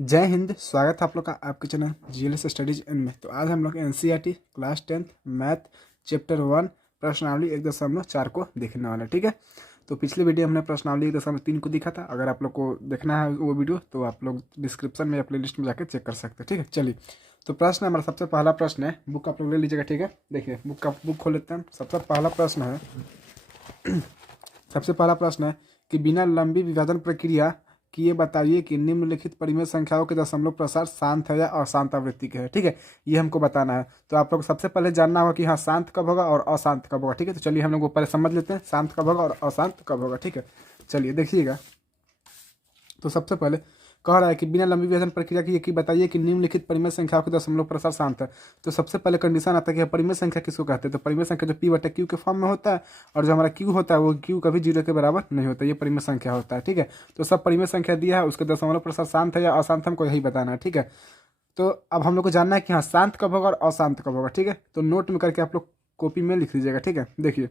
जय हिंद। स्वागत है आप लोग का आपके चैनल जीएलएस स्टडीज इन में। तो आज हम लोग एनसीईआरटी क्लास 10 मैथ चैप्टर 1 प्रश्नावली 1.4 को देखने वाले हैं। ठीक है, तो पिछले वीडियो हमने प्रश्नावली 1.3 को देखा था। अगर आप लोग को देखना है वो वीडियो तो आप लोग डिस्क्रिप्शन में या प्ले लिस्ट में जाकर चेक कर सकते हैं। ठीक है, चलिए तो प्रश्न हमारा सबसे पहला प्रश्न है, बुक आप लोग ले लीजिएगा। ठीक है, देखिए बुक खोल लेते हैं। सबसे पहला प्रश्न है सबसे पहला प्रश्न है कि बिना लंबी विभाजन प्रक्रिया कि ये बताइए कि निम्नलिखित परिमेय संख्याओं के दशमलव प्रसार शांत है या अशांत आवृत्ति के है। ठीक है, ये हमको बताना है। तो आप लोग सबसे पहले जानना होगा कि हाँ शांत कब होगा और अशांत कब होगा। ठीक है, तो चलिए हम लोग पहले समझ लेते हैं शांत कब होगा और अशांत कब होगा। ठीक है, चलिए देखिएगा। तो सबसे पहले कह रहा है कि बिना लंबी विभाजन प्रक्रिया की कि बताइए कि निम्नलिखित परिमेय संख्याओं के दशमलव प्रसार शांत है। तो सबसे पहले कंडीशन आता है कि परिमेय संख्या किसको कहते हैं। तो परिमेय संख्या जो पी बटा क्यू के फॉर्म में होता है और जो हमारा क्यू होता है वो क्यू कभी जीरो के बराबर नहीं होता, ये परिमेय संख्या होता है। ठीक है, तो सब परिमेय संख्या दिया है, उसके दशमलव प्रसार शांत है या अशांत हमको यही बताना है। ठीक है, तो अब हम लोग को जानना है कि हाँ शांत कब होगा और अशांत कब होगा। ठीक है, तो नोट में करके आप लोग कॉपी में लिख लीजिएगा। ठीक है, देखिए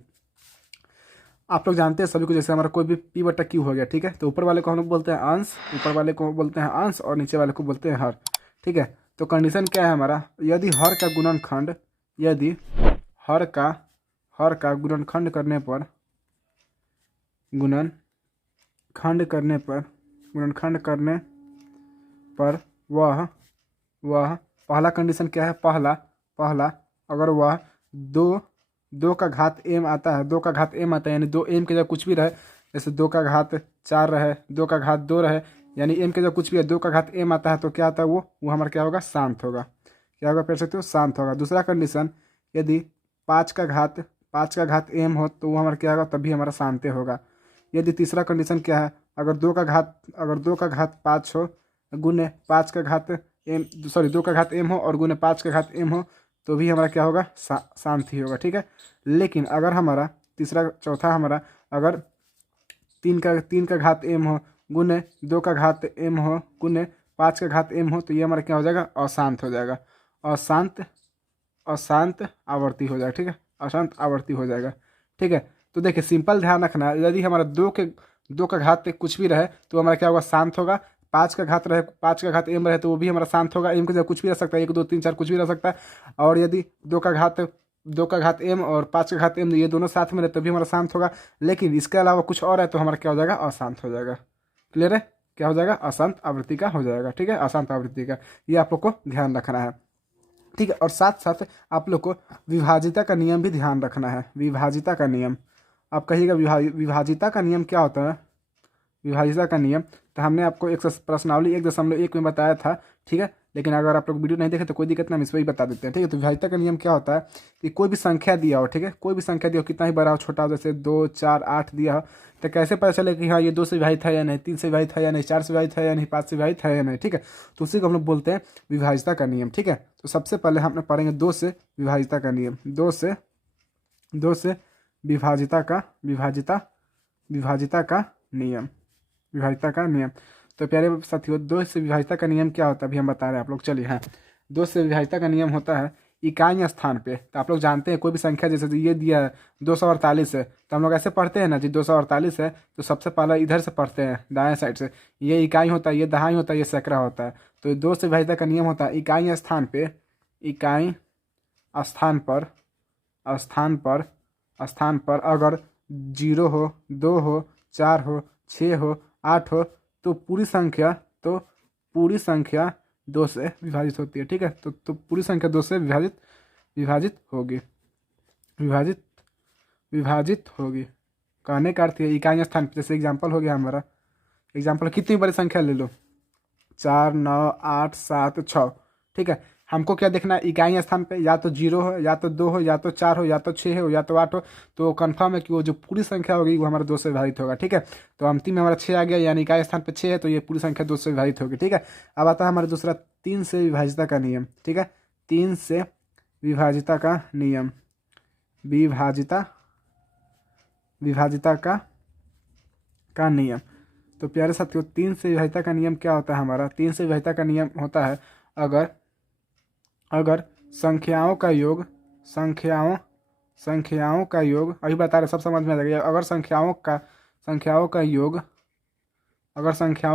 आप लोग जानते हैं सभी को, जैसे हमारा कोई भी पी बटा क्यू हो गया। ठीक है, तो ऊपर वाले को हम लोग बोलते हैं अंश, ऊपर वाले को बोलते हैं अंश और नीचे वाले को बोलते हैं हर। ठीक है, तो कंडीशन क्या है हमारा, यदि हर का गुणनखंड यदि हर का गुणनखंड करने पर गुणनखंड करने पर वह पहला कंडीशन क्या है, पहला अगर वह दो का घात एम आता है, यानी दो एम के जगह कुछ भी रहे, जैसे 2 का घात 4 रहे, 2 का घात 2 रहे, यानी एम के जगह कुछ भी है, 2 का घात एम आता है तो क्या आता है वो हमारा क्या होगा, शांत होगा। क्या होगा, पढ़ सकते हो, शांत होगा। दूसरा कंडीशन, यदि 5 का घात एम हो तो वो हमारा क्या होगा, तभी हमारा शांत होगा। यदि तीसरा कंडीशन क्या है, अगर 2 का घात 5 हो गुने 5 का घात एम, सॉरी 2 का घात एम हो और गुने 5 का घात एम हो तो भी हमारा क्या होगा, शांत ही होगा। ठीक है, लेकिन अगर हमारा चौथा हमारा अगर 3 का घात एम हो गुने 2 का घात एम हो गुने 5 का घात एम हो तो ये हमारा क्या हो जाएगा, अशांत हो जाएगा। अशांत आवर्ती हो जाएगा। ठीक है, अशांत आवर्ती हो जाएगा। ठीक है, तो देखिए सिंपल ध्यान रखना, यदि हमारा दो का घात कुछ भी रहे तो हमारा क्या होगा, शांत होगा। 5 का घात एम रहे तो वो भी हमारा शांत होगा। एम के जगह कुछ भी रह सकता है, 1 2 3 4 कुछ भी रह सकता है। और यदि 2 का घात एम और 5 का घात एम ये दोनों साथ में रहे तो भी हमारा शांत होगा। लेकिन इसके अलावा कुछ और है तो हमारा क्या हो जाएगा, अशांत हो जाएगा। क्लियर है, क्या हो जाएगा, अशांत आवृत्ति का हो जाएगा। ठीक है, अशांत आवृत्ति का, ये आप लोग को ध्यान रखना है। ठीक है, और साथ साथ आप लोग को विभाजिता का नियम भी ध्यान रखना है। विभाजिता का नियम, आप कहिएगा विभाजिता का नियम क्या होता है। विभाजिता का नियम तो हमने आपको एक प्रश्नावली 1.1 में बताया था। ठीक है, लेकिन अगर आप लोग वीडियो नहीं देखे तो कोई दिक्कत नहीं, हम इस पर ही बता देते हैं। ठीक है, तो विभाजिता का नियम क्या होता है कि कोई भी संख्या दिया हो, ठीक है, कोई भी संख्या दिया हो, कितना ही बड़ा हो छोटा हो, जैसे 2 4 8 दिया हो, तो कैसे पता चले कि हाँ ये 2 से विभाजित है या नहीं, 3 से विभाजित है या नहीं, 4 से विभाजित है या नहीं, 5 से विभाजित है या नहीं। ठीक है, तो उसी को हम लोग बोलते हैं विभाजिता का नियम। ठीक है, तो सबसे पहले हम पढ़ेंगे 2 से विभाजिता का नियम। 2 से विभाजिता का नियम। विभाजिता का नियम, तो प्यारे साथियों 2 से विभाजिता का नियम क्या होता है अभी हम बता रहे हैं आप लोग। चलिए हाँ, 2 से विभाजिता का नियम होता है इकाई स्थान पे। तो आप लोग जानते हैं कोई भी संख्या, जैसे ये दिया है 248 है, तो हम लोग ऐसे पढ़ते हैं ना जी, 248 है तो सबसे पहले इधर से पढ़ते हैं दाएं साइड से, ये इकाई होता है, ये दहाई होता है, ये सैकड़ा होता है। तो 2 से विभाजिता का नियम होता है इकाई स्थान पे, इकाई स्थान पर अगर 0 हो, 2 हो, 4 हो, 6 हो, 8 हो तो पूरी संख्या 2 से विभाजित होती है। ठीक है, तो पूरी संख्या 2 से विभाजित होगी। विभाजित होगी कहने का अर्थ है इकाई स्थान पे, जैसे एग्जाम्पल हो गया हमारा, एग्जाम्पल कितनी बड़ी संख्या ले लो, 4 9 8 7 6। ठीक है, हमको क्या देखना है, इकाई स्थान पे या तो 0 हो, या तो 2 हो, या तो 4 हो, या तो 6 हो, या तो 8 हो, तो कंफर्म है कि वो जो पूरी संख्या होगी वो हमारा 2 से विभाजित होगा। ठीक है, तो अंतिम में हमारा 6 आ गया, यानी इकाई स्थान पे 6 है तो ये पूरी संख्या 2 से विभाजित होगी। ठीक है, अब आता है हमारा दूसरा 3 से विभाजिता का नियम। ठीक है, 3 से विभाजिता का नियम, विभाजिता का नियम। तो प्यारे साथियों 3 से विभाजिता का नियम क्या होता है हमारा, 3 से विभाजिता का नियम होता है अगर संख्याओं का योग अभी बता रहे सब समझ में आ जाएगा। अगर संख्याओं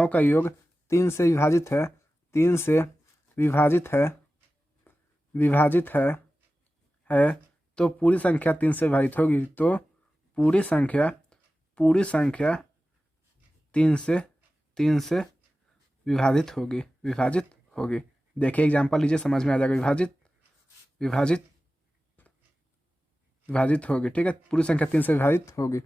का योग 3 से विभाजित है 3 से विभाजित है तो पूरी संख्या 3 से विभाजित होगी। तो पूरी संख्या 3 से विभाजित होगी। देखिए एग्जाम्पल लीजिए, समझ में आ जाएगा। विभाजित होगी, ठीक है। पूरी संख्या 3 से विभाजित होगी,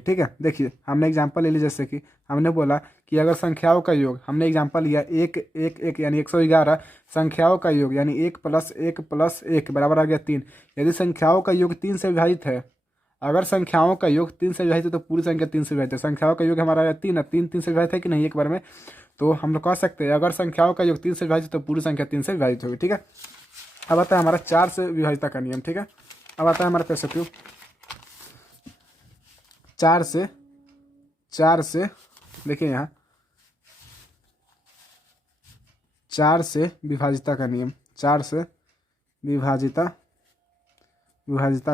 ठीक है। देखिए हमने एग्जाम्पल ले लिया, जैसे कि हमने बोला कि अगर संख्याओं का योग, हमने एग्जाम्पल लिया 1 1 1 यानी 111 संख्याओं का योग यानी 1 + 1 + 1 बराबर आ गया 3। यदि संख्याओं का योग 3 से विभाजित है, अगर संख्याओं का योग 3 से विभाजित है तो पूरी संख्या 3 से विभाजित है। संख्याओं का योग हमारा 3 है, 3 से विभाजित है कि नहीं एक बार में, तो हम लोग कह सकते हैं अगर संख्याओं का योग 3 से विभाजित तो पूरी संख्या 3 से विभाजित होगी, ठीक है। अब आता है हमारा 4 से विभाजिता का नियम, ठीक है। अब आता है हमारा कह सकते हो 4 से देखिए यहाँ 4 से विभाजिता का नियम, 4 से विभाजिता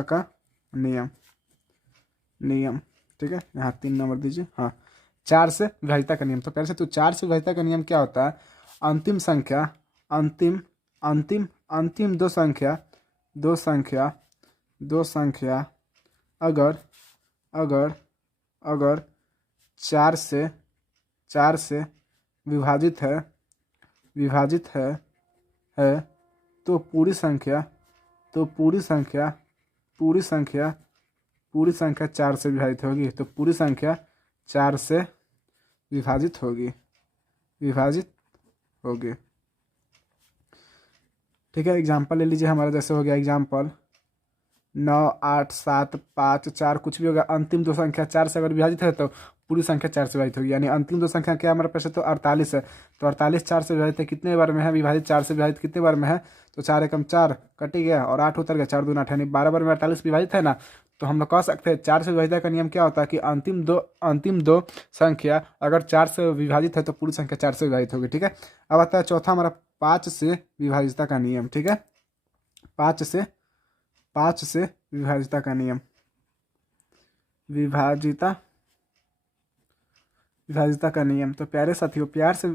का नियम, ठीक है। यहाँ 3 नंबर दीजिए। हाँ, 4 से विभाजिता का नियम। तो पहले से तो 4 से विभाजिता का नियम क्या होता है? अंतिम दो संख्या अगर 4 से विभाजित है तो पूरी संख्या 4 से विभाजित होगी। तो पूरी संख्या 4 से विभाजित होगी, ठीक है। एग्जाम्पल ले लीजिए हमारा, जैसे हो गया एग्जाम्पल 9 8 7 5 4 कुछ भी होगा, अंतिम दो संख्या 4 से अगर विभाजित है तो पूरी संख्या 4 से विभाजित होगी। यानी अंतिम दो संख्या क्या हमारे पास है? तो 48 है। तो 48 4 से विभाजित है, कितने बार में है विभाजित? 4 से विभाजित कितने बार में है? तो 4 एकम 4 कट गया और 8 उतर गया, 4 दूना 8, यानी 12 बार में 48 विभाजित है ना। तो हम लोग कह सकते हैं 4 से विभाजित का नियम क्या होता है कि अंतिम दो संख्या अगर 4 से विभाजित है तो पूरी संख्या 4 से विभाजित होगी, ठीक है। अब आता है चौथा हमारा 5 से विभाजिता का नियम, ठीक है। 5 से विभाजिता का नियम, विभाजिता का नियम। तो प्यारे साथियों, प्यार से,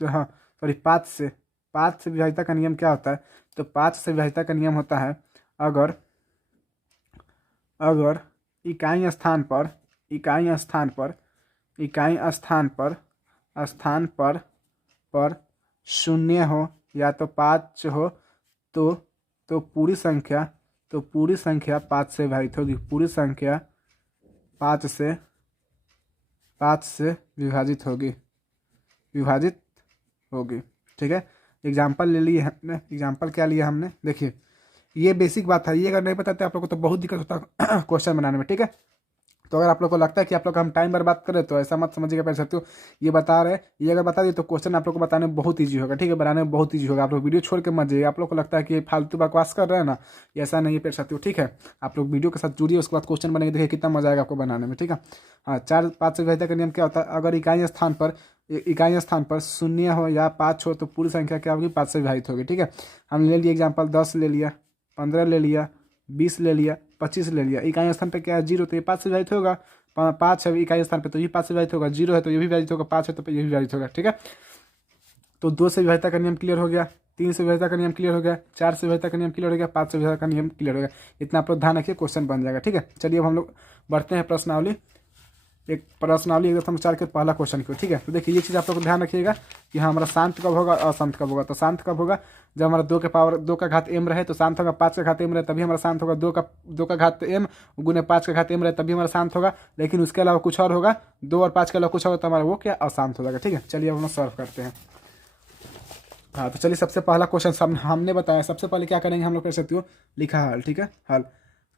हाँ सॉरी, 5 से विभाजिता का नियम क्या होता है? तो 5 से विभाजिता का नियम होता है अगर इकाई स्थान पर 0 हो या तो 5 हो तो पूरी संख्या 5 से विभाजित होगी। पूरी संख्या 5 से विभाजित होगी, ठीक है। एग्जाम्पल ले लिए हमने, एग्जाम्पल क्या लिया हमने? देखिए ये बेसिक बात है, ये अगर नहीं पता तो आप लोग को तो बहुत दिक्कत होता है क्वेश्चन बनाने में, ठीक है। तो अगर आप लोग को लगता है कि आप लोग हम टाइम बर्बाद करें तो ऐसा मत समझिएगा। पहले सकते हो ये बता रहे हैं, ये अगर बता दिए तो क्वेश्चन आप लोग को बताने में बहुत ईजी होगा, ठीक है। बनाने में बहुत ईजी होगा। आप लोग वीडियो छोड़ के मत जाइए। आप लोग को लगता है कि फालतू बकवास कर रहे हैं ना, ऐसा नहीं पेड़ सकते हो, ठीक है। आप लोग वीडियो के साथ जुड़िए, उसके बाद क्वेश्चन बनेंगे, देखिए कितना मजा आएगा आपको बनाने में, ठीक है। हाँ, 4 5 से विभाजित का नियम क्या होता है? अगर इकाई स्थान पर 0 हो या 5 हो तो पूरी संख्या क्या होगी? 5 से विभाजित होगी, ठीक है। हम ले लिए एग्जाम्पल 10 ले लिया, 15 ले लिया, 20 ले लिया, 25 ले लिया। इकाई स्थान पे क्या है? 0, तो ये 5 से विभाजित होगा। 5 है इकाई स्थान पे तो ये 5 से विभाजित होगा। 0 है तो ये भी विभाजित होगा, 5 है तो ये भी विभाजित होगा, ठीक है। तो 2 से विभाजिता का नियम क्लियर हो गया, 3 से विभाजिता का नियम क्लियर हो गया, 4 से विभाजिता का नियम क्लियर हो गया, 5 से विभाजिता का नियम क्लियर हो गया। इतना आप लोग ध्यान रखिए, क्वेश्चन बन जाएगा, ठीक है। चलिए अब हम लोग बढ़ते हैं प्रश्नावली। एक प्रश्नावली 1.4 के पहला क्वेश्चन की, ठीक है। तो देखिए ये चीज़ आप लोग को ध्यान रखिएगा कि हाँ हमारा शांत कब होगा, अशांत कब होगा। तो शांत कब होगा? जब हमारा 2 का घात m रहे तो शांत होगा। 5 का घात m रहे तभी हमारा शांत होगा। 2 का घात m गुने 5 का घात m रहे तभी हमारा शांत होगा। लेकिन उसके अलावा कुछ और होगा, 2 और 5 के अलावा कुछ होगा तो हमारा वो क्या? अशांत हो जाएगा, ठीक है। चलिए अब हम सॉल्व करते हैं। हाँ तो चलिए सबसे पहला क्वेश्चन हमने बताया, सबसे पहले क्या करेंगे हम लोग कर सकते हो, लिखा हल, ठीक है। हल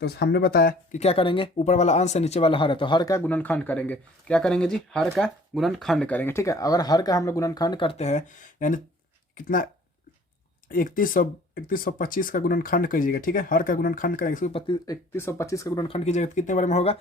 तो हमने बताया कि क्या करेंगे, ऊपर वाला अंश से नीचे वाला हर है तो हर का गुणनखंड करेंगे। क्या करेंगे जी? हर का गुणनखंड करेंगे, ठीक है। अगर हर का हम लोग गुणनखंड करते हैं यानी कितना 3125 का गुणनखंड कीजिएगा, ठीक है। हर का गुणनखंड करेंगे 3125 का गुणनखंड कीजिएगा तो कितने बार में होगा?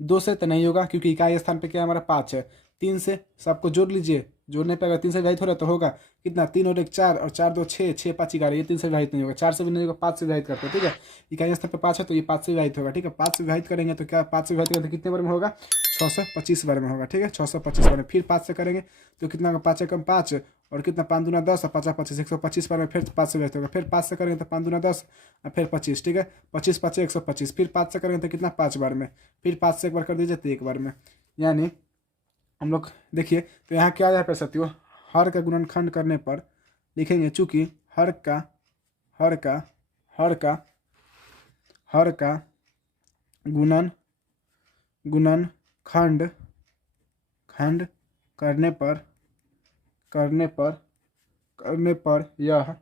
2 से तो नहीं होगा क्योंकि इकाई स्थान पे क्या हमारा 5 है। 3 से सबको जोड़ लीजिए, जोड़ने पे अगर 3 से विभाजित हो रहा है तो होगा कितना? 3 और 1 4 और 4 2 6, 6 5 11, ये 3 से विभाजित नहीं होगा। 4 से भी नहीं होगा, 5 से विभाजित करते हैं, ठीक है। इकाई स्थान पे 5 है तो ये 5 से विभाजित होगा, ठीक है। 5 से विभाजित करेंगे तो क्या? 5 से विभाजित करेंगे तो कितने बार में होगा? 625 बार में होगा, ठीक है। 625 बार में। फिर 5 से करेंगे तो कितना होगा? 5 एकम 5 और कितना 5 दूना 10 और 5 25 125 बार में फिर 5 से व्यस्त होगा, फिर 5 से करेंगे तो 5 दूना 10 और फिर 25, ठीक है 25 5 125, फिर 5 से करेंगे तो कितना 5 बार में, फिर 5 से एक बार कर दीजिए तो एक बार में। यानी हम लोग देखिए तो यहाँ क्या है साथियों, हर का गुणनखंड करने पर लिखेंगे, चूँकि हर का हर का हर का हर का गुणनखंड खंड करने पर यह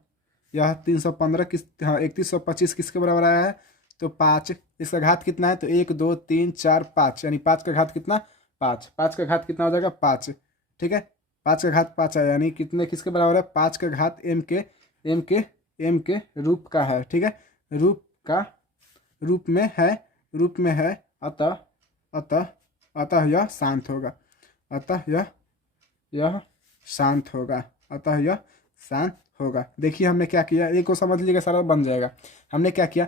315 किस, हाँ 3125 किसके बराबर आया है, तो 5। इसका घात कितना है, तो 1 2 3 4 5, यानी 5 का घात कितना 5, 5 का घात कितना हो जाएगा 5, ठीक है 5 का घात 5 है, यानी कितने किसके बराबर है, 5 का घात m के रूप का है, ठीक है रूप में है, अतः यह शांत होगा, यह शांत होगा। देखिए हमने क्या किया, एक को समझ लीजिएगा सारा बन जाएगा। हमने क्या किया,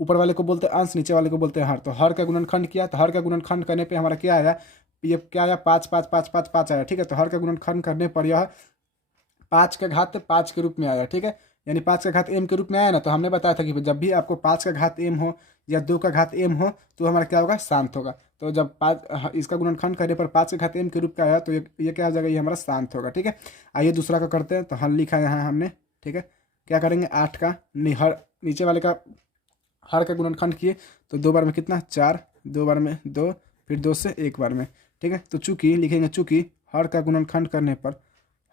ऊपर वाले को बोलते हैं अंश, नीचे वाले को बोलते हैं हर, तो हर का गुणनखंड किया, तो हर का गुणनखंड करने पे हमारा क्या आया, ये क्या आया 5 5 5 5 5 आया, ठीक है। तो हर का गुणनखंड करने पर यह 5 का घात 5 के रूप में आया, ठीक है, यानी 5 का घात m के रूप में आया ना। तो हमने बताया था कि जब भी आपको 5 का घात m हो या 2 का घात m हो तो हमारा क्या होगा, शांत होगा। तो जब 5 इसका गुणनखंड करने पर 5 का घात m के रूप का आया तो ये क्या हो जाएगा, ये हमारा शांत होगा, ठीक है। आइए दूसरा का करते हैं। तो हल लिखा है यहाँ हमने, ठीक है। क्या करेंगे, 8 का हर नीचे वाले का हर का गुणनखंड किए तो 2 बार में कितना 4, 2 बार में 2, फिर 2 से एक बार में, ठीक है। तो चूँकि लिखेंगे, चूँकि हर का गुणनखंड करने पर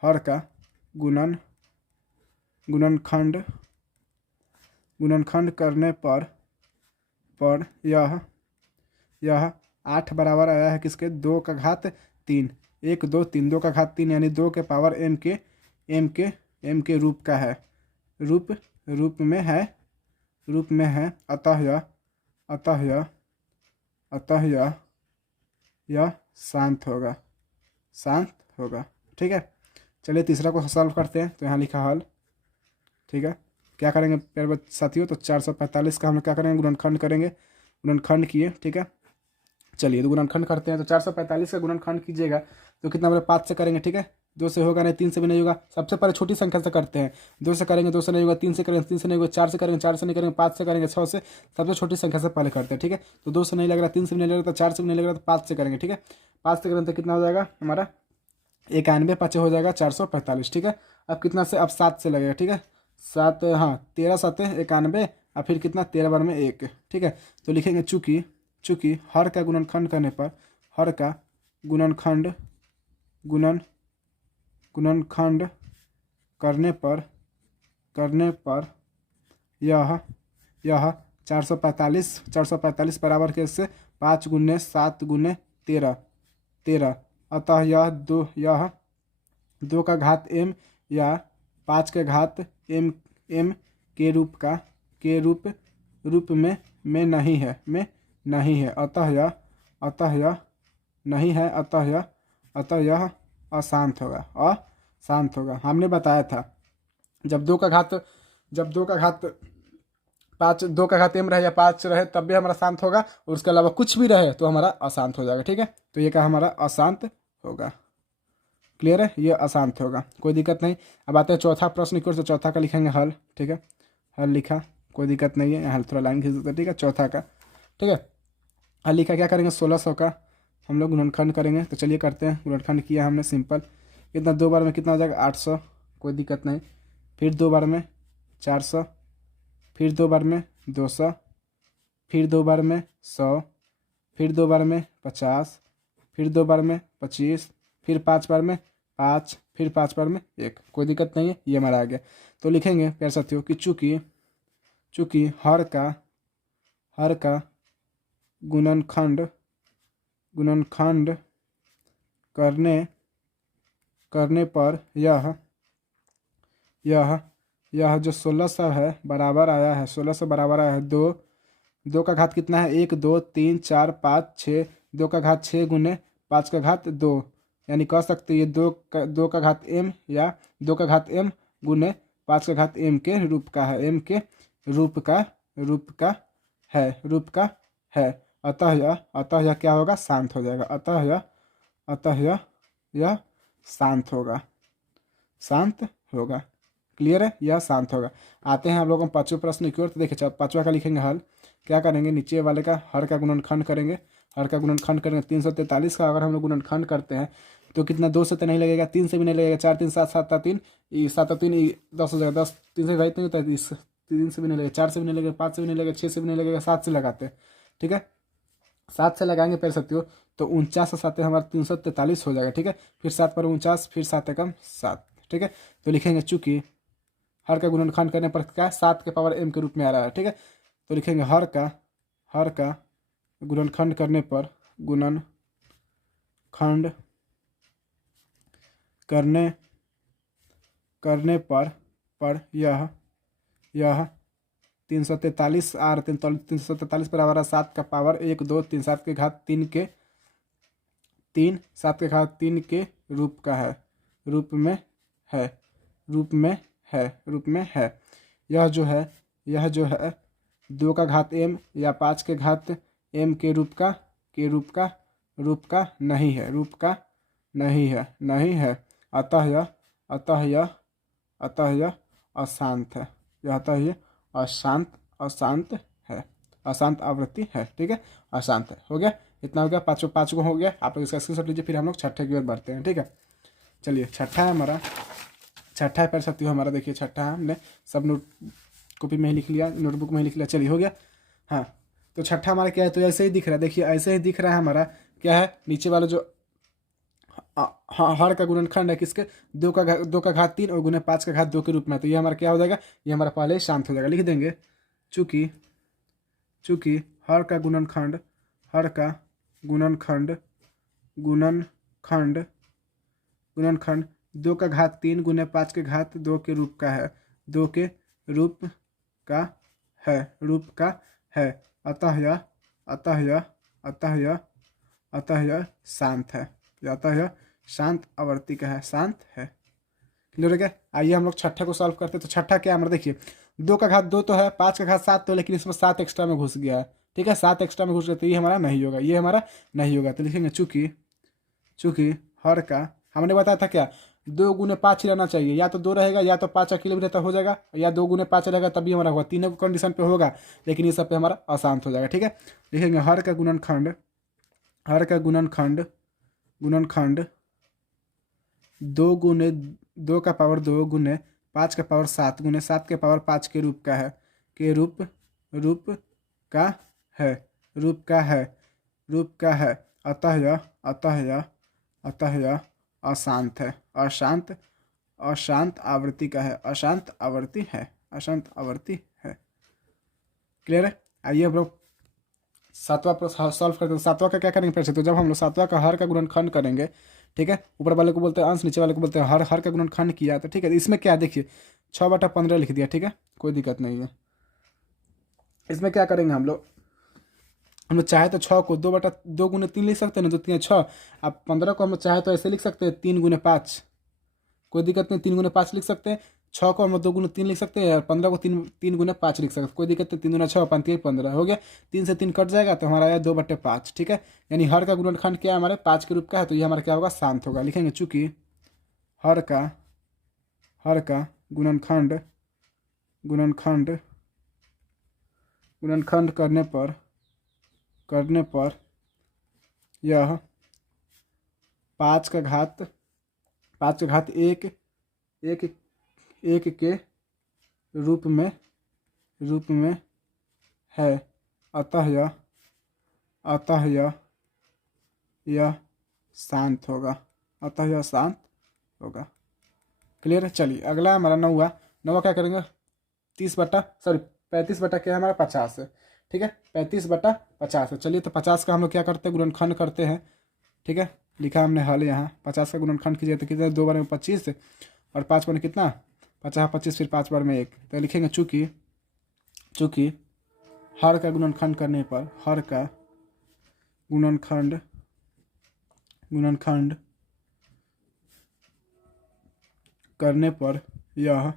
हर का गुणनखंड करने पर यह 8 बराबर आया है किसके, 2 का घात 3, 1 2 3, 2 का घात 3, यानी 2 के पावर m के रूप का है, रूप में है। अतः यह शांत होगा, ठीक है। चलिए तीसरा को सॉल्व करते हैं। तो यहाँ लिखा हल, ठीक है। क्या करेंगे प्यारे साथियों, तो 445 का हम क्या करेंगे, गुणनखंड करेंगे, गुणनखंड किए, ठीक है। चलिए तो गुणनखंड करते हैं। तो 445 का गुणनखंड कीजिएगा तो कितना बोले 5 से करेंगे, ठीक है। 2 से होगा नहीं, 3 से भी नहीं होगा। सबसे पहले छोटी संख्या से करते हैं, 2 से करेंगे 2 से नहीं होगा, 3 से करेंगे 3 से नहीं होगा, 4 से करेंगे 4 से नहीं करेंगे, 5 से करेंगे 6 से। सबसे छोटी संख्या से पहले करते हैं, ठीक है। तो 2 से नहीं लग रहा, 3 से भी नहीं लग रहा, तो 4 से भी नहीं लग रहा, तो 5 से करेंगे, ठीक है। 5 से करेंगे तो कितना हो जाएगा हमारा 91 5 हो जाएगा 445, ठीक है। अब कितना से, अब 7 से लगेगा, ठीक है। 7 हाँ 13 7 91 और फिर कितना 13 बार में 1, ठीक है। तो लिखेंगे चूँकि हर का गुणनखंड करने पर हर का गुणनखंड करने पर यह 445 बराबर के से 5 गुने 7 गुने 13, अतः यह 2 का घात m या 5 के घात m के रूप में नहीं है, अतः यह अशांत होगा। हमने बताया था जब 2 का घात 5, 2 का घात m रहे या 5 रहे तब भी हमारा शांत होगा, और उसके अलावा कुछ भी रहे तो हमारा अशांत हो जाएगा, ठीक है। तो ये क्या हमारा अशांत होगा, क्लियर है, ये अशांत होगा, कोई दिक्कत नहीं। अब आते हैं चौथा प्रश्न की ओर। तो चौथा का लिखेंगे हल, ठीक है। हल लिखा, कोई दिक्कत नहीं है, हल थोड़ा लाइन खींच देते हैं, ठीक है। चौथा का, ठीक है, हल लिखा। क्या करेंगे, 1600 का हम लोग गुणनखंड करेंगे। तो चलिए करते हैं। गुणनखंड किया हमने सिंपल, कितना 2 बार में कितना हो जाएगा 800, कोई दिक्कत नहीं। फिर 2 बार में 400, फिर 2 बार में 200, फिर 2 बार में 100, फिर 2 बार में 50, फिर 2 बार में 25, फिर 5 बार में 5, फिर 5 बार में 1, कोई दिक्कत नहीं है, ये हमारा आ गया। तो लिखेंगे प्यारे साथियों कि चूँकि हर का गुणनखंड करने पर यह जो 1600 है बराबर आया है, 1600 बराबर आया है 2 का घात कितना है 1 2 3 4 5 6, 2 का घात 6 गुने 5 का घात 2, यानी कह सकते हैं ये 2 का घात m या 2 का घात m गुने 5 का घात m के रूप का है, m के रूप का है। अतः यह क्या होगा, शांत हो जाएगा। अतः यह शांत शांत होगा। क्लियर है, यह शांत होगा। आते हैं हम लोग पांचवें प्रश्न की ओर। तो देखिए पांचवा का लिखेंगे हल। क्या करेंगे, नीचे वाले का हर का गुणनखंड करेंगे। हर का गुणनखंड करेंगे 343 का अगर हम लोग गुणनखंड करते हैं तो कितना, 2 से तो नहीं लगेगा, 3 से भी नहीं लगेगा, 4 3 7 7 3 7 3 10 हो जाएगा, 10 3 से भाई नहीं होता है, 3 से भी नहीं लगेगा, 4 से भी नहीं लगेगा, 5 से भी नहीं लगेगा, 6 से भी नहीं लगेगा, 7 से लगाते हैं। ठीक है, 7 से लगाएंगे पहले सत्यो, तो 49 और 7 हमारा 343 हो जाएगा। ठीक है, फिर 7 पर 49, फिर 7 एकम 7। ठीक है, तो लिखेंगे चूंकि हर का गुणनखंड करने पर क्या 7 के पावर m के रूप में आ रहा है। ठीक है, तो लिखेंगे हर का गुणनखंड करने पर, गुणनखंड करने पर यह 343 आ रहा है, 343 पर हमारा 7 का पावर 1 2 3 7 के घात 3 के 3 के रूप का है, रूप में है। यह जो है 2 का घात m या 5 के घात m के रूप का नहीं है। अतः यह अशांत है। अतः यह अशांत है, अशांत आवृत्ति है। ठीक है, अशांत है। हो गया, इतना हो गया, पाँच को हो गया। आप लोग इसका स्क्रीनशॉट लीजिए, फिर हम लोग छठे की ओर बढ़ते हैं। ठीक है, चलिए छठा है हमारा, छठा है पढ़ सकती हो हमारा। देखिए छठा है, हमने सब नोट कॉपी में ही लिख लिया, नोटबुक में ही लिख लिया। चलिए हो गया। हाँ, तो छठा हमारा क्या है, तो ऐसे ही दिख रहा है। देखिए ऐसे ही दिख रहा है हमारा, क्या है, नीचे वाला जो हर का गुणनखंड है किसके, 2 का घात 3 और गुने 5 का घात 2 के रूप में। तो ये हमारा क्या हो जाएगा, ये हमारा पहले ही शांत हो जाएगा। लिख देंगे चूंकि हर का गुणनखंड 2 का घात 3 गुने 5 के घात 2 के रूप का है, 2 के रूप का है। अतः यह शांत है। अतः यह शांत आवर्ती का है, शांत है। क्लियर हो गया। आइए हम लोग छठे को सॉल्व करते हैं। तो छठा क्या हमारा, देखिए 2 का घात 2 तो है, 5 का घात 7 तो है, लेकिन इसमें 7 एक्स्ट्रा में घुस गया है। ठीक है, 7 एक्स्ट्रा में घुस गया, तो ये हमारा नहीं होगा, ये हमारा नहीं होगा। तो लिखेंगे चूंकि हर का, हमने बताया था क्या, 2 गुने 5 ही रहना चाहिए, या तो 2 रहेगा या तो 5 अकेले भी रहता हो जाएगा, या 2 गुने 5 रहेगा तभी हमारा होगा। तीनों कंडीशन पे होगा, लेकिन ये सब पे हमारा अशांत हो जाएगा। ठीक है, लिखेंगे हर का गुणनखंड 2 का पावर 2 गुने 5 का पावर 7 गुने 7 के पावर 5 के रूप का है, के रूप का है। अतः यह अशांत है, अशांत आवृत्ति का है, अशांत आवृत्ति है। क्लियर है। आइए हम लोग सातवां प्रश्न सॉल्व करते हैं। सातवां का क्या करेंगे फिर से, तो जब हम लोग सातवां का हर का गुणनखंड करेंगे, ठीक है, ऊपर वाले को बोलते हैं अंश, नीचे वाले को बोलते हैं हर का गुणनखंड किया। तो ठीक है, इसमें क्या देखिए 6/15 लिख दिया। ठीक है, कोई दिक्कत नहीं है। इसमें क्या करेंगे हम लोग चाहे तो 6 को 2 गुने 3 लिख सकते हैं ना, 2 3 6। अब 15 को हम चाहे तो ऐसे लिख सकते हैं 3 गुने 5, कोई दिक्कत नहीं, 3 गुने 5 लिख सकते हैं। 6 को हम 2 गुने 3 लिख सकते हैं, और 15 को 3 गुने 5 लिख सकते हैं, कोई दिक्कत नहीं। 3 गुना 6 5 15 हो गया। 3 से 3 कट जाएगा, तो हमारा आया 2/5। ठीक है, यानी हर का गुणनखंड क्या है, हमारे 5 के रूप का है, तो ये हमारा क्या होगा, शांत होगा। लिखेंगे चूंकि हर का गुणनखंड करने पर यह 5 का घात 1 के रूप में है। अतः यह शांत होगा। क्लियर है। चलिए अगला हमारा नौवा क्या करेंगे, 35 बटा क्या है हमारा 50 है। ठीक है, 35/50 है। चलिए तो 50 का हम लोग क्या करते हैं, गुणनखंड करते हैं। ठीक है, लिखा हमने हल यहाँ, 50 का गुणनखंड कीजिए तो कितना, 2 बार में 25 और 5 बार में कितना, 50 25, फिर 5 बार में 1। तो लिखेंगे चूंकि हर का गुणनखंड करने पर, हर का गुणनखंड करने पर यह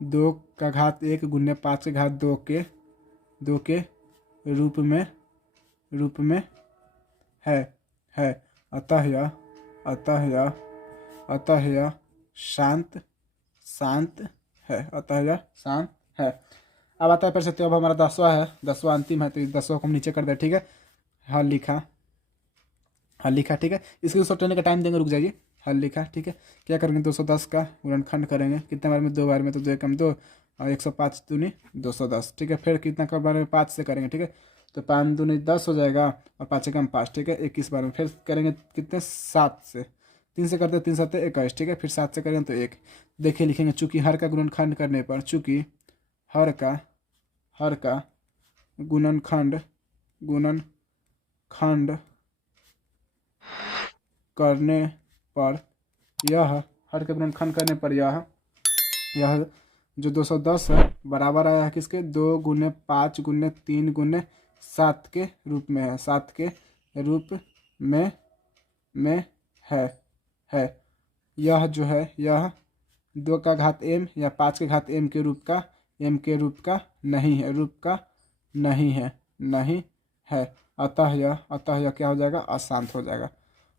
2 का घात 1 गुने 5 के घात 2 के रूप में है। अतः यह अतः यह शांत शांत है, अतः यह शांत है। अब आता है फिर से, तो अब हमारा 10वां है, 10वां अंतिम है, तो 10वां को हम नीचे कर दें, ठीक है। हल लिखा, हल लिखा, ठीक है। इसके सोचने का टाइम देंगे, रुक जाइए। हल लिखा, ठीक है। क्या करेंगे, 210 का गुणनखंड करेंगे, कितने बार में, 2 बार में, तो 2 एकम 2 और 105 दूनी 210, ठीक है। फिर कितना का बार में, 5 से करेंगे, ठीक है। तो 5 दूनी 10 हो जाएगा और 5 एकम 5, ठीक है। 21 बार में फिर करेंगे कितने, 7 से, 3 से करते 3 7 21, ठीक है। फिर 7 से करेंगे तो 1। देखिए लिखेंगे, चूंकि हर का गुणनखंड करने पर, चूंकि हर का गुणनखंड करने पर यह, हर का गुणनखंड करने पर यह जो 210 है बराबर आया है किसके, 2 गुने 5 गुने 3 गुने 7 के रूप में है, 7 के रूप में है। यह जो है, यह 2 का घात m या 5 के घात m के रूप का नहीं है। अतः यह क्या हो जाएगा, अशांत हो जाएगा।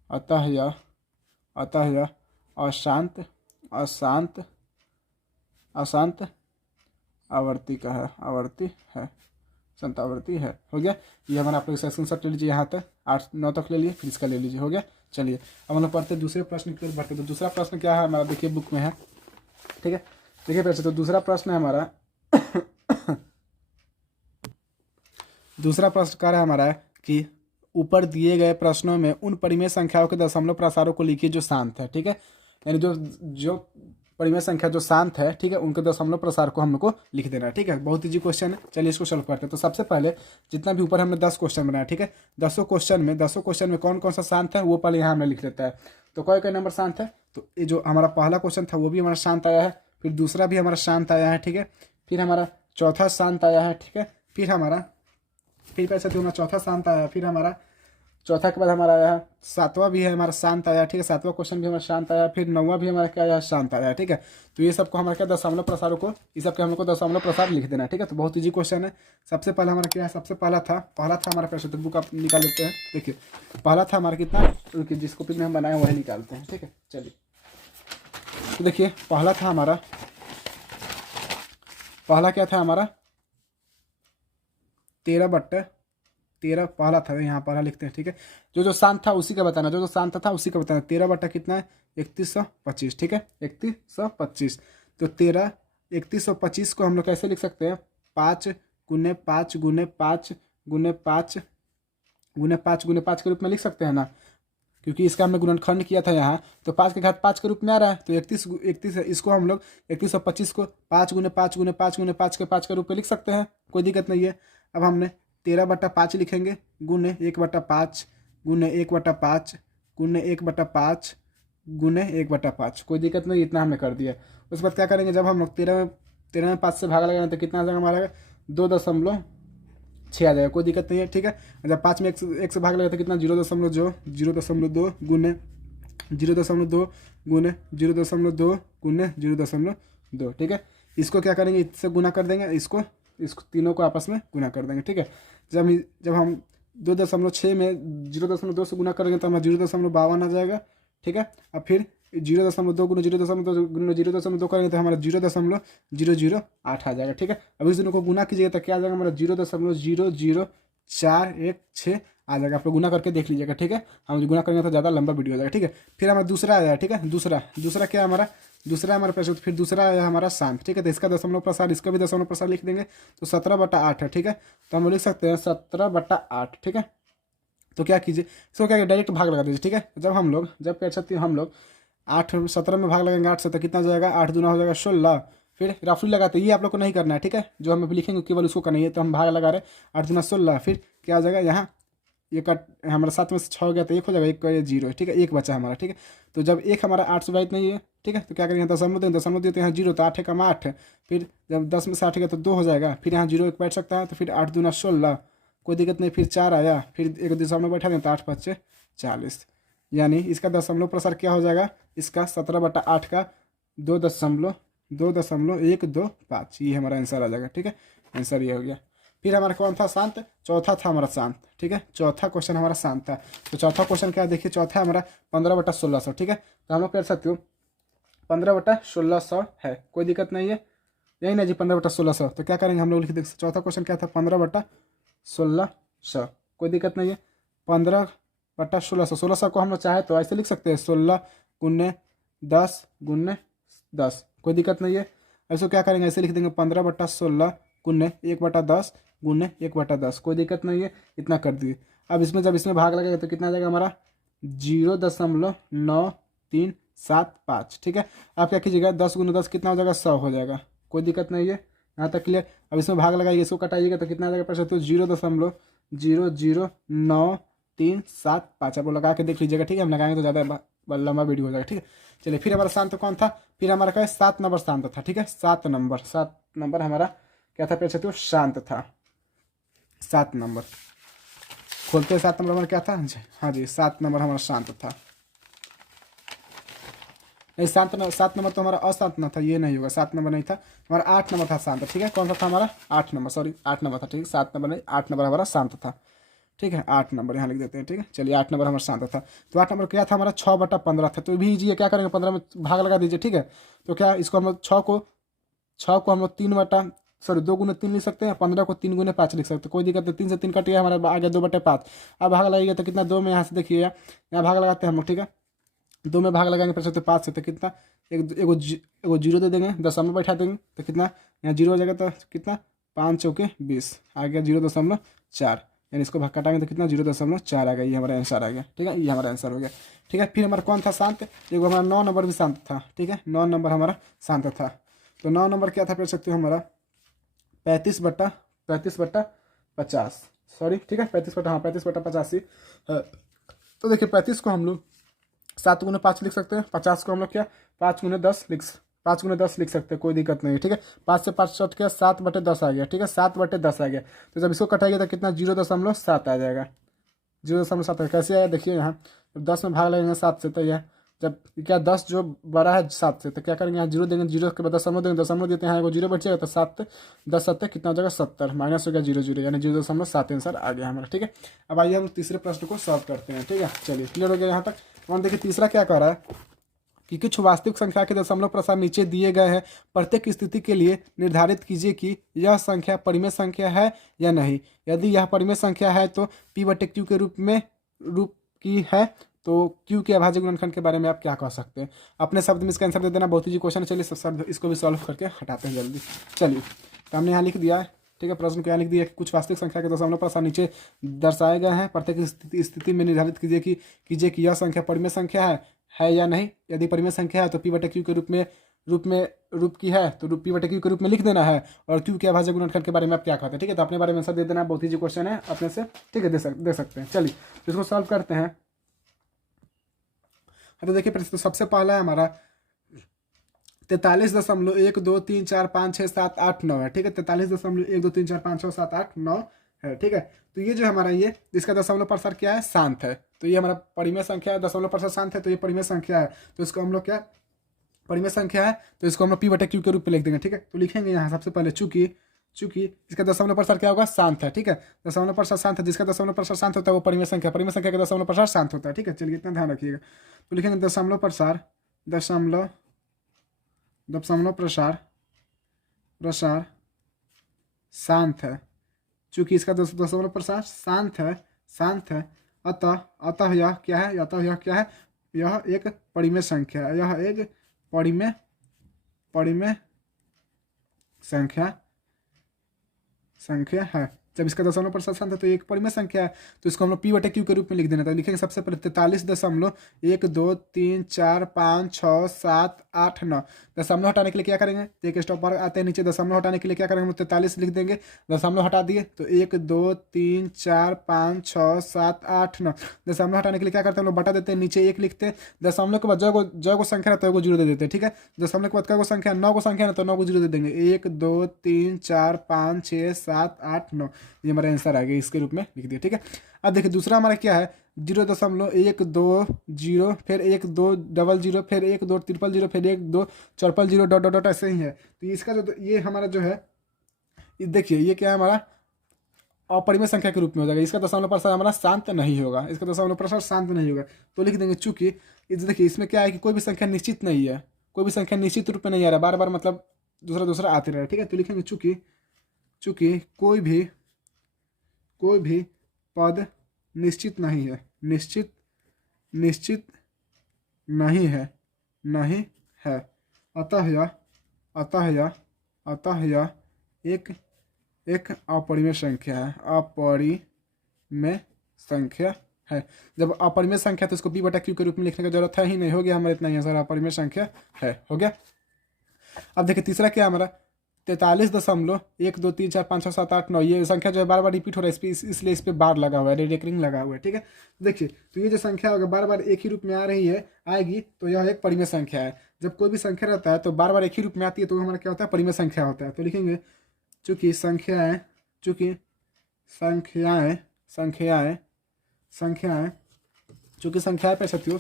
अतः यह अशांत आवर्ती का है, शांत आवर्ती है। हो गया। ये हमारा आप लोग स्क्रीनशॉट ले लीजिए, यहाँ तक 8 9 तक ले लिए, फिर इसका ले लीजिए। हो गया। चलिए अब हम लोग पढ़ते दूसरे प्रश्न की ओर बढ़ते। तो दूसरा प्रश्न क्या है हमारा, देखिए बुक में है, ठीक है। देखिए फिर से, तो दूसरा प्रश्न है हमारा दूसरा प्रश्न क्या है हमारा कि ऊपर दिए गए प्रश्नों में उन परिमेय संख्याओं के दशमलव प्रसारों को लिखिए जो शांत है, ठीक है। यानी जो परिमेय संख्या जो शांत है, ठीक है, उनके दशमलव प्रसार को हम लोग को लिख देना है, ठीक है। बहुत ईजी क्वेश्चन है। चलिए इसको सॉल्व करते हैं। तो सबसे पहले जितना भी ऊपर हमने 10 क्वेश्चन बनाया, ठीक है, 10 क्वेश्चन में कौन कौन सा शांत है वो पहले यहाँ हमें लिख लेता है। तो कोई नंबर शांत है, तो ये जो हमारा पहला क्वेश्चन था वो भी हमारा शांत आया है, फिर दूसरा भी हमारा शांत आया है, ठीक है। फिर हमारा चौथा शांत आया है, ठीक है। फिर कैसे हमारा चौथा शांत आया है, फिर हमारा चौथा के बाद हमारा आया है 7वां भी है हमारा शांत आया, ठीक है। 7वां क्वेश्चन भी हमारा शांत आया, फिर 9वां भी हमारा क्या आया, शांत आया, ठीक है। तो ये सबको हमारा क्या, दशमलव प्रसारों को, इस सबके हम लोग को दशमलव प्रसार लिख देना है, ठीक है। तो बहुत ईजी क्वेश्चन है। सबसे पहले हमारा क्या है, सबसे पहला था हमारा प्रश्न, तो बुक आप निकाल लेते हैं। देखिए पहला था हमारा कितना, जिस कॉपी में हम बनाए वही निकालते हैं, ठीक है। चलिए तो देखिए पहला क्या था हमारा 13/13 पहला था, यहाँ पहला लिखते हैं, ठीक है। जो शांत था उसी का बताना, जो शांत था उसी का बताना। 13 कितना है, 3125, ठीक है, 3125। तो 3125 को हम लोग कैसे लिख सकते हैं, 5 गुने 5 गुने 5 गुने 5 गुने 5 गुने 5 के रूप में लिख सकते हैं ना, क्योंकि इसका हमने गुणनखंड किया था यहाँ, तो 5 के घात 5 के रूप में आ रहा है। तो 31 इसको हम लोग 3125 को 5 गुने 5 गुने 5 गुने 5 के 5 के रूप में लिख सकते हैं, कोई दिक्कत नहीं है। अब हमने 13/5 लिखेंगे, गुने 1/5 गुने 1/5 गुने 1/5 गुने 1/5, कोई दिक्कत नहीं, इतना हमने कर दिया। उसके बाद क्या करेंगे, जब हम लोग 13 में 5 से भाग लगाएंगे तो कितना आ जाएगा हमारा, 2.6 आ जाएगा, कोई दिक्कत नहीं है, ठीक है। जब 5 में 1 से भाग लगाए तो कितना, 0.2 गुने 0.2 गुने 0.2 गुने 0.2, ठीक है। इसको क्या करेंगे, इससे गुना कर देंगे, इसको तीनों को आपस में गुना कर देंगे, ठीक है। जब हम 2.6 में 0.2 से गुना करेंगे तो हमारा 0.52 आ जाएगा, ठीक है। अब फिर 0.2 गुने 0.2 गुने 0.2 करेंगे तो हमारा 0.008 आ जाएगा, ठीक है। अब इस दोनों को गुना कीजिएगा तो क्या आ जाएगा हमारा 0.00416 आ जाएगा। आप लोग गुना करके देख लीजिएगा, ठीक है। हम गुना करेंगे तो ज़्यादा लंबा वीडियो हो जाएगा, ठीक है। फिर हमारा दूसरा आ जाएगा, ठीक है। दूसरा क्या हमारा, हमारे पास, फिर दूसरा आया हमारा शांत, ठीक है। तो इसका दशमलव प्रसार, इसका भी दशमलव प्रसार लिख देंगे, तो 17/8 है, ठीक है। तो हम लिख सकते हैं 17/8, ठीक है। तो क्या कीजिए, इसको क्या डायरेक्ट भाग लगा दीजिए, ठीक है। हम लोग 8 17 में भाग लगाएंगे 8 से तो कितना जाएगा, 8 दूना हो जाएगा 16। फिर रफली लगाते, ये आप लोग को नहीं करना है, ठीक है। जो हम लिखेंगे केवल उसको करना है, तो हम भाग लगा रहे 8 दूना 16। फिर क्या आ जाएगा, यहाँ ये कट हमारा 7 में से 6 हो गया तो 1 हो जाएगा, 1 का 0 है, ठीक है। 1 बचा हमारा, ठीक है। तो जब 1 हमारा 8 से भाग नहीं है, ठीक है, तो क्या करेंगे, दशमलव दें तो यहाँ 0, तो 8 कम 8। फिर जब 10 में से 8 गया तो 2 हो जाएगा, फिर यहाँ 0 1 बैठ सकता है, तो फिर 8 दूना 16, कोई दिक्कत नहीं। फिर 4 आया, फिर एक दशमलव बैठा दें तो 8 5 40, यानी इसका दशमलव प्रसार क्या हो जाएगा, इसका 17/8 का 2.125, ये हमारा आंसर आ जाएगा, ठीक है। आंसर ये हो गया। फिर हमारा कौन था शांत, चौथा था हमारा शांत, ठीक है। चौथा क्वेश्चन हमारा शांत था। तो चौथा क्वेश्चन क्या है, देखिए चौथा हमारा 15/1600, ठीक है। तो हम लोग कर सकते हो 15/1600 है, कोई दिक्कत नहीं है, यही ना जी 15/1600। तो क्या करेंगे हम लोग, लिख देंगे चौथा क्वेश्चन क्या था 15/1600, कोई दिक्कत नहीं है। 15/1600, 1600 को हम लोग चाहे तो ऐसे लिख सकते हैं 16 × 10 × 10, कोई दिक्कत नहीं है। ऐसे क्या करेंगे, ऐसे लिख देंगे 15/16 × 1/10 × 1/10, कोई दिक्कत नहीं है, इतना कर दिए। अब इसमें जब इसमें भाग लगेगा तो कितना आ जाएगा हमारा 0.9375, ठीक है। आप क्या कीजिएगा 10 × 10 कितना हो जाएगा 100 हो जाएगा, कोई दिक्कत नहीं है, यहाँ तक क्लियर। अब इसमें भाग लगाइए, इसको कटाइएगा तो कितना आ जाएगा पैसा, तो 0.00975 आप लोग लगा के देख लीजिएगा, ठीक है। हम लगाएंगे तो ज़्यादा लंबा वीडियो हो जाएगा, ठीक है। चलिए फिर हमारा शांत कौन था, फिर हमारा क्या है 7 नंबर शांत था, ठीक है। 7 नंबर हमारा क्या था पैसा, तो शांत था। 7 नंबर खोलते हैं, 7 नंबर हमारा क्या था जी, हाँ जी 7 नंबर हमारा शांत था। नहीं 7 नंबर तो हमारा अशांत ना था, ये नहीं होगा, 7 नंबर नहीं था हमारा, 8 नंबर था शांत, ठीक है। कौन सा था हमारा 8 नंबर, सॉरी 8 नंबर था, ठीक है। 7 नंबर नहीं, 8 नंबर हमारा शांत था, ठीक है। 8 नंबर यहाँ लिख देते हैं, ठीक है। चलिए 8 नंबर हमारा शांत था। तो 8 नंबर क्या था हमारा 6/15 था, तो भी इजी है, क्या करेंगे 15 में भाग लगा दीजिए, ठीक है। तो क्या इसको हम लोग 6 को हम लोग 2 × 3 लिख सकते हैं, 15 को 3 × 5 लिख सकते हैं, कोई दिक्कत नहीं। 3 से 3 कट गया हमारा, आ गया 2/5। अब भाग लगाइएगा तो कितना 2 में, यहाँ से देखिए यहाँ भाग लगाते हैं हम लोग, ठीक है। 2 में भाग लगाएंगे फिर सकते 5 से, तो कितना एगो जीरो दे देंगे, दशमलव बैठा देंगे तो कितना यहाँ जीरो हो जाएगा, तो कितना 5×4 = 20 आ गया 0.4, यानी इसको भाग कटाएंगे तो कितना 0.4 आ गया, ये हमारा आंसर आ गया, ठीक है। ये हमारा आंसर हो गया, ठीक है। फिर हमारा कौन था शांत, एगो हमारा 9 नंबर भी शांत था, ठीक है। 9 नंबर हमारा शांत था। तो 9 नंबर क्या था फिर सकते हो हमारा 35/50, सॉरी, ठीक है 35/85। तो देखिए 35 को हम लोग 7 × 5 लिख सकते हैं, 50 को हम लोग क्या 5 × 10 लिख सकते हैं, कोई दिक्कत नहीं है, ठीक है। 5 से 5 कट गया, 7/10 आ गया, ठीक है। 7/10 आ गया, तो जब इसको कटाइएगा तो कितना 0.7 आ जाएगा, 0.7 कैसे आया देखिए, यहाँ जब 10 में भाग लगेंगे 7 से, तो यह जब क्या 10 जो बड़ा है 7 से, तो क्या करेंगे यहाँ जीरो देंगे, जीरो के बाद दशमलव देंगे, दशमलव देते हैं, यहाँ एगो जीरो बच जाएगा, तो 7 10 7 कितना हो जाएगा 70, माइनस हो गया 0 यानी 0.7 आंसर आ गया हमारा, ठीक है। अब आइए हम तीसरे प्रश्न को सॉल्व करते हैं, ठीक है। चलिए क्लियर हो गया यहाँ तक। और देखिए तीसरा क्या कह रहा है कि कुछ वास्तविक संख्या के दशमलव प्रसार नीचे दिए गए हैं, प्रत्येक स्थिति के लिए निर्धारित कीजिए कि यह संख्या परिमेय संख्या है या नहीं। यदि यह परिमेय संख्या है तो P/Q के रूप की है, तो Q के अभाज्य गुणनखंड के बारे में आप क्या कह सकते हैं, अपने शब्द में इसका आंसर दे देना, बहुत ही क्वेश्चन है। चलिए सब इसको भी सॉल्व करके हटाते हैं जल्दी। चलिए तो हमने यहाँ लिख दिया है, ठीक है। प्रश्न क्या लिख दिया कि कुछ वास्तविक संख्या के दशमलव प्रसार नीचे दर्शाए गए हैं, प्रत्येक स्थिति में निर्धारित कीजिए कि यह संख्या परिमेय संख्या है या नहीं। यदि परिमेय संख्या है तो P/Q के रूप की है तो P/Q के रूप में लिख देना है, और Q के अभाज्य गुणनखंड के बारे में आप क्या कहते हैं, ठीक है। तो अपने बारे में आंसर दे देना, बहुत ही क्वेश्चन है अपने से, ठीक है, दे सकते हैं। चलिए इसको सॉल्व करते हैं। तो देखिए तो सबसे पहला है हमारा 43.123456789 है, ठीक है। 43.123456789 है, ठीक है। तो ये जो हमारा ये इसका दशमलव प्रसार क्या है, शांत है, तो ये हमारा परिमेय संख्या है, दशमलव प्रसार शांत है, तो ये परिमेय संख्या है, तो इसको हम लोग क्या परिमेय संख्या है, तो इसको हम लोग P/Q के रूप में लिख देंगे, ठीक है। तो लिखेंगे यहाँ सबसे पहले चूंकि इसका दशमलव प्रसार क्या होगा, शांत है, ठीक है। दशमलव प्रसार शांत है, जिसका दशमलव प्रसार शांत होता है वो परिमेय संख्या का दशमलव प्रसार शांत होता है, ठीक है। चलिए इतना ध्यान रखिएगा। तो लिखेंगे दशमलव प्रसार शांत है, चूंकि इसका दशमलव प्रसार शांत है, अतः यह क्या है, यह एक परिमेय संख्या है, यह एक परिमेय संख्या है। जब इसका दशमलव प्रसार शांत है तो एक परिमेय संख्या है, तो इसको हम लोग P/Q के रूप में लिख देना था। लिखेंगे सबसे पहले 43.123456789, दशमलव हटाने के लिए क्या करेंगे, एक स्टॉपर आते हैं नीचे, दशमलव हटाने के लिए क्या करेंगे, हम 43 लिख देंगे, दशमलव हटा दिए तो 1 2 3 4 5 6 7 8 9, दशमलव हटाने के लिए क्या करते हैं हम लोग बटा देते हैं, नीचे 1 लिखते हैं, दशमलव के बाद जो को संख्या रहता है वो जीरो दे देते हैं, ठीक है। दशमलव के बाद क्या को संख्या 9 को संख्या है तो 9 को जीरो दे देंगे, 1 2 3 4 5 6 7 8 9, ये हमारा आंसर आ गया, इसके रूप में लिख दिया, ठीक है। अब देखिए दूसरा हमारा क्या है 0.120, फिर 1200, फिर 1200, फिर 1200 डॉट डॉट ऐसे ही है। तो इसका जो ये हमारा जो है देखिए ये क्या है हमारा अपरिमेय संख्या के रूप में हो जाएगा। इसका दशमलव प्रसार हमारा शांत नहीं होगा, इसका दशमलव प्रसार शांत नहीं होगा। तो लिख देंगे चूंकि देखिए इसमें क्या है कि कोई भी संख्या निश्चित नहीं है, कोई भी संख्या निश्चित रूप में नहीं आ रहा, बार बार मतलब दूसरा दूसरा आते रहे, ठीक है। तो लिखेंगे चूंकि कोई भी पद निश्चित नहीं है, निश्चित नहीं है, अतः यह एक अपरिमेय संख्या है, अपरिमेय संख्या है। जब अपरिमेय संख्या तो इसको p/q के रूप में लिखने की जरूरत है ही नहीं, हो गया हमारा इतना ही आंसर, अपरिमेय संख्या है, हो गया। अब देखिए तीसरा क्या हमारा 43.123456789, ये संख्या जो है बार बार रिपीट हो रहा है, इसलिए इस पर बार लगा हुआ है, रेडिक्रिंग लगा हुआ है, ठीक है। देखिए तो ये जो संख्या होगा बार बार एक ही रूप में आ रही है, आएगी तो यह एक परिमेय संख्या है। जब कोई भी संख्या रहता है तो बार बार एक ही रूप में आती है तो हमारा क्या होता है, परिमेय संख्या होता है। तो लिखेंगे चूंकि संख्याएं पे साथियों,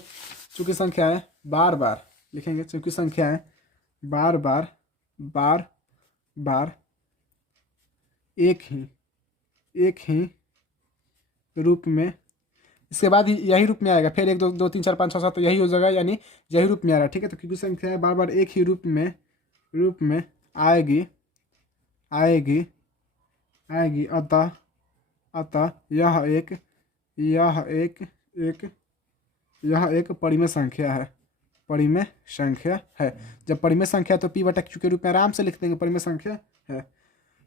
चूंकि संख्याएं बार बार लिखेंगे, चूंकि संख्याएं बार बार एक ही रूप में, इसके बाद यही रूप में आएगा, फिर 1 2 2 3 4 5 6 7 तो यही हो जाएगा, यानी यही रूप में आ रहा है, ठीक है। तो क्योंकि संख्याएं बार बार एक ही रूप में आएगी, अतः यह एक परिमेय संख्या है, जब परिमेय संख्या है तो p/q के रूप में आराम से लिख देंगे, परिमेय संख्या है,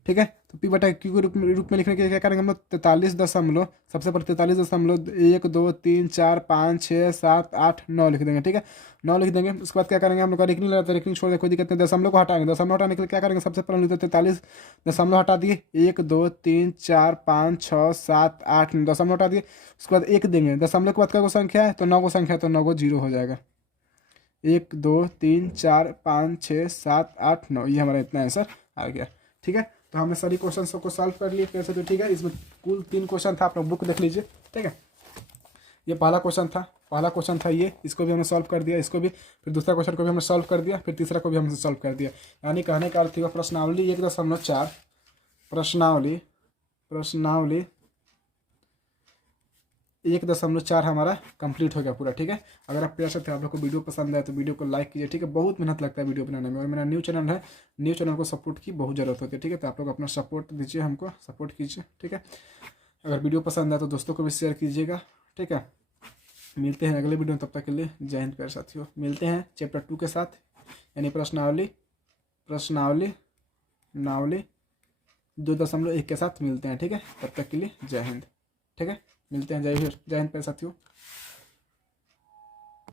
ठीक है। तो p/q के रूप में लिखने के लिए क्या करेंगे हम लोग, 43 दशमलव, सबसे पहले 43.1 2 3 4 5 6 7 8 9 लिख देंगे, ठीक है। 9 लिख देंगे, उसके बाद क्या करेंगे हम लोग का रेखनी लगा तो रेखनी छोड़ दें, कोई दिक्कत नहीं, दशमलव को हटाएंगे, दशमलव हटाने के लिए क्या करेंगे, सबसे पहले लिखते 43 दशमलव हटा दिए, 1 2 3 4 5 6 7 8 9 दशमलव हटा दिए, उसके बाद 1 देंगे, दशमलव के बाद क्या संख्या है, तो 9 को संख्या, तो 9 को 0 हो जाएगा। 1 2 3 4 5 6 7 8 9, ये हमारा इतना आंसर आ गया, ठीक है। तो हमने सारी क्वेश्चन को सॉल्व कर लिए कैसे, तो ठीक है। इसमें कुल 3 क्वेश्चन था, आप लोग बुक देख लीजिए, ठीक है। ये पहला क्वेश्चन था ये, इसको भी हमने सॉल्व कर दिया, इसको भी, फिर दूसरा क्वेश्चन को भी हमने सॉल्व कर दिया, फिर तीसरा को भी हमने सॉल्व कर दिया। यानी कहने का अर्थ हुआ प्रश्नावली 1.4, प्रश्नावली 1.4 हमारा कंप्लीट हो गया पूरा, ठीक है। अगर आप प्यार से थे, आप लोग को वीडियो पसंद आए तो वीडियो को लाइक कीजिए, ठीक है। बहुत मेहनत लगता है वीडियो बनाने में, और मेरा न्यू चैनल है, न्यू चैनल को सपोर्ट की बहुत ज़रूरत होती है, ठीक है। तो आप लोग अपना सपोर्ट दीजिए, हमको सपोर्ट कीजिए, ठीक है। अगर वीडियो पसंद आए तो दोस्तों को भी शेयर कीजिएगा, ठीक है। मिलते हैं अगले वीडियो में, तब तक के लिए जय हिंद प्यारे साथियों। मिलते हैं चैप्टर 2 के साथ, यानी प्रश्नावली 2.1 के साथ मिलते हैं, ठीक है। तब तक के लिए जय हिंद, ठीक है। मिलते हैं, जय हिंद प्यारे साथियों।